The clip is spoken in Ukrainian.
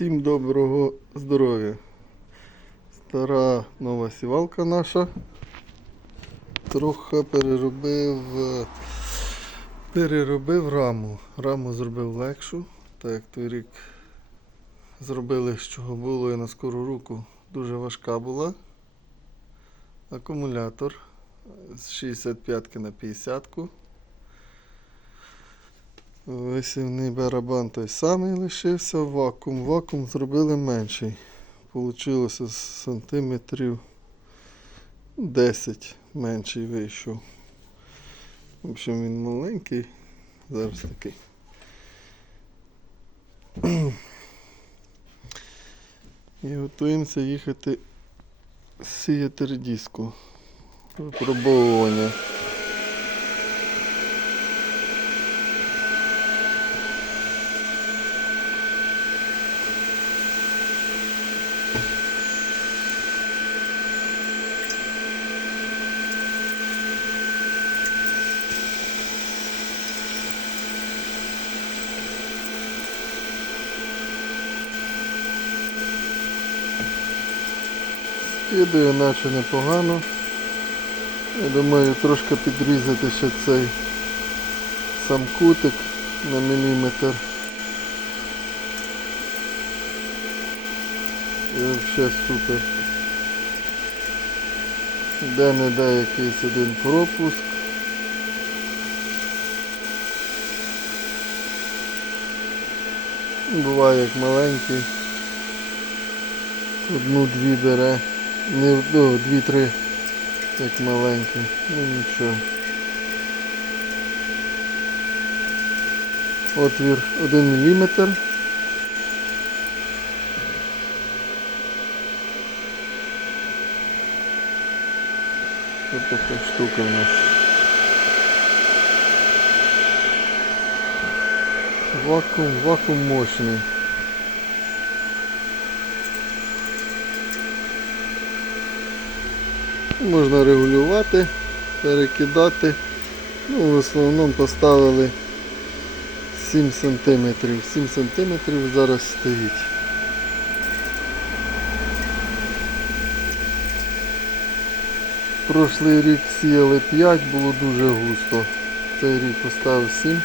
Всім доброго здоров'я. Стара нова сівалка наша. Трохи переробив, е, переробив раму. Раму зробив легшу, так як той рік зробили, з чого було і на скору руку. Дуже важка була. Акумулятор з 65 на 50. -ку. Висівний барабан той самий лишився, вакуум. Вакуум зробили менший. Получилося сантиметрів 10 менший вийшов. В общем, він маленький. Зараз такий. І готуємося їхати сіяти редиску. Випробовування. Скидаю, наче непогано. Я думаю, трошки підрізати ще цей сам кутик на міліметр. І взагалі супер. Де-не-де якийсь один пропуск. Буває як маленький. Одну-дві бере. Не ну, дві-три, як маленькі. Ну нічого. Отвір 1 мм. Ось така штука в нас. Вакуум, вакуум мощний. Можна регулювати, перекидати. Ну, в основному поставили 7 см. 7 см зараз стоїть. Прошлий рік сіяли 5, було дуже густо. Цей рік поставив 7.